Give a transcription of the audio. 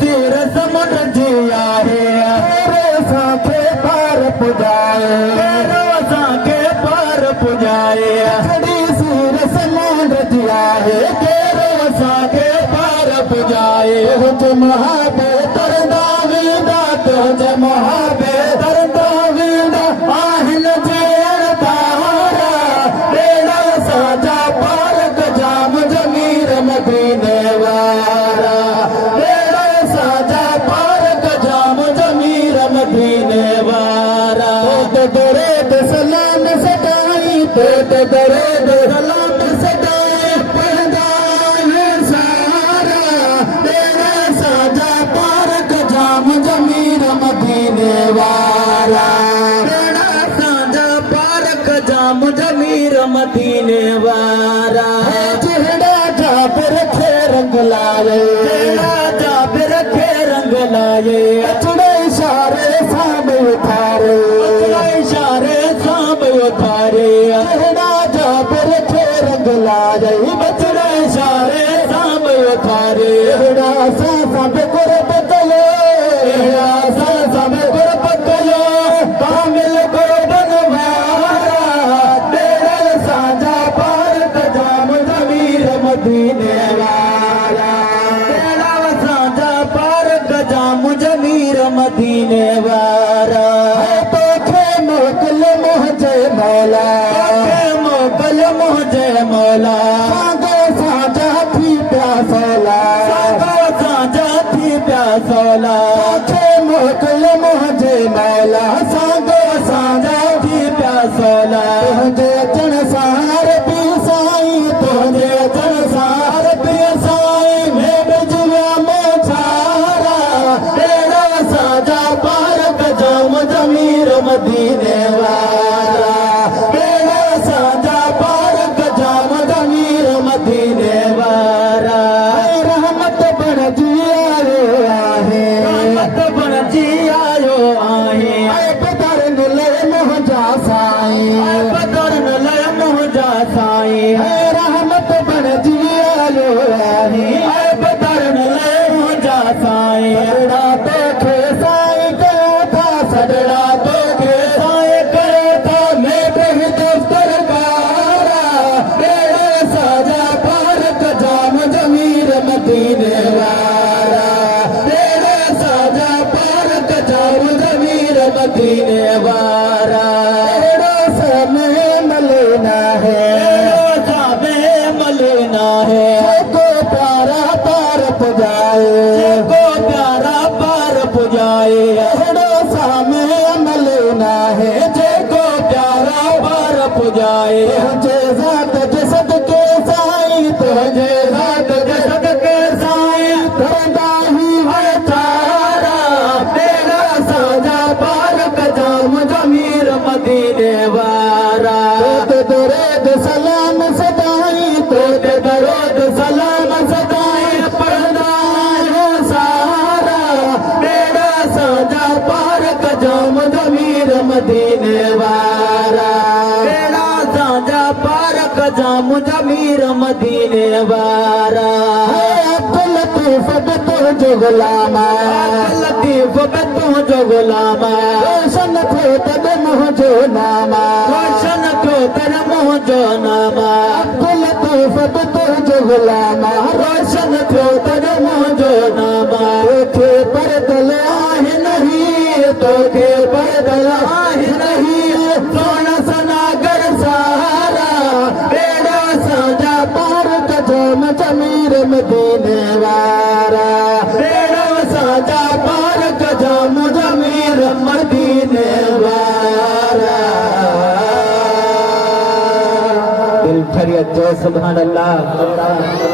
सिर समुंड जी आहे असांखे पार पुॼाए असांखे पार पुॼाए सिर समुंड जी आहे कहिड़ो असांखे पार पुॼाए हुज महाबे तरंदा वेंदा तुंहिंज महाबे तरंदा वेंदा आहिनि जेण तारा ॾेड़ा असांजा पार गजाम जमीर मदीने वारा ॾेड़ा असांजा पार गजाम जमीर मदीने वारा दरेद सलाम सदाई दरेद सलाम सदाई पढ़ंदा सारा ॾेड़ा असांजा पार गजाम जमीर मदीने वारा ॾेड़ा असांजा पार गजाम जमीर मदीने वारा जहिड़ा जाबिर खे रंग लाए जहिड़ा जाबिर खे रंग लाए अचड़े इशारे सां बि उथारे इशारे सां बि उथारे जहिड़ा जाबिर खे रंग लाए बचड़े इशारे सां बि उथारे अहिड़ा असां सां बि गुरबत कयो अहिड़ा असां सां बि गुरबत कयो कामिल गुरबन वारा ॾेड़ा असांजा पार गजाम जमीर मदीने वारा ॾेड़ा असांजा पार गजाम जमीर मदीने वारा तोखे मोकिल मुंहिंजे मौला मोकिल मुंहिंजे मौला साॻो असांजा थी पिया सौला साॻो असांजा थी पिया सौला तोखे मोकिल मुंहिंजे मौला साॻो असांजा थी पिया सौला तुंहिंजे अचण सां अरबी साईं तुंहिंजे अचण सां अरबी साईं में बिजलिया मोछारा ॾेड़ा असांजा पार गजाम जमीर मदीने वारा ॾेड़ा असांजा पार गजाम जमीर मदीने वारा रहमत बणजी आयो आहे रहमत बणजी आयो आहे बदर लय मुंहिंजा साईं बदर लय मुंहिंजा साईं रहमत बणजी आयो आहे बदर लय मुंहिंजा साईं सॾड़ा तोखे साईं कयो था सॾड़ा तोखे साईं कयो था में बि दफ़्तर वारा ॾेड़ा असांजा पार गजाम जमीर मदीने वारा ॾेड़ा असांजा पार गजाम जमीर मदीने वारा ॾेड़ा समय मलेना है समय मलेना है जेको प्यारा पार पुॼाए जेको प्यारा पार पुॼाए अहिड़ो समय मलेना है जेको प्यारा पार पुॼाए तुंहिंजे ज़ात जे सदके साईं तुंहिंजे ज़ात जे सदके साईं तरंदा ही है तारा ॾेड़ा असांजा पार गजाम जमीर मदीने वारा दरेद सलाम सदाई तोते दरेद सलाम सदाई पढ़ंदा सारा ॾेड़ा असांजा पार गजाम जमीर मदीने वारा ॾेड़ा असांजा पार गजाम जमीर मदीने वारा अब्दुल लतीफ़ बि तुंहिंजो गुलाम अब्दुल लतीफ़ बि तुंहिंजो गुलाम रोशन थियो तॾ मुंहिंजो नाम रोशन थियो तॾ मुंहिंजो नाम अब्दुल लतीफ़ बि तुंहिंजो गुलाम रोशन थियो तॾ मुंहिंजो नाम तोखे परदल आहे नहीं तोखे परदल आहे नहीं सोन सनागर सहारा ॾेड़ा असांजा पार गजाम जमीर मदीने वारा ॾेड़ा असांजा पार गजाम जमीर मदीने वारा दिल ठरी अचो सुभान अल्लाह।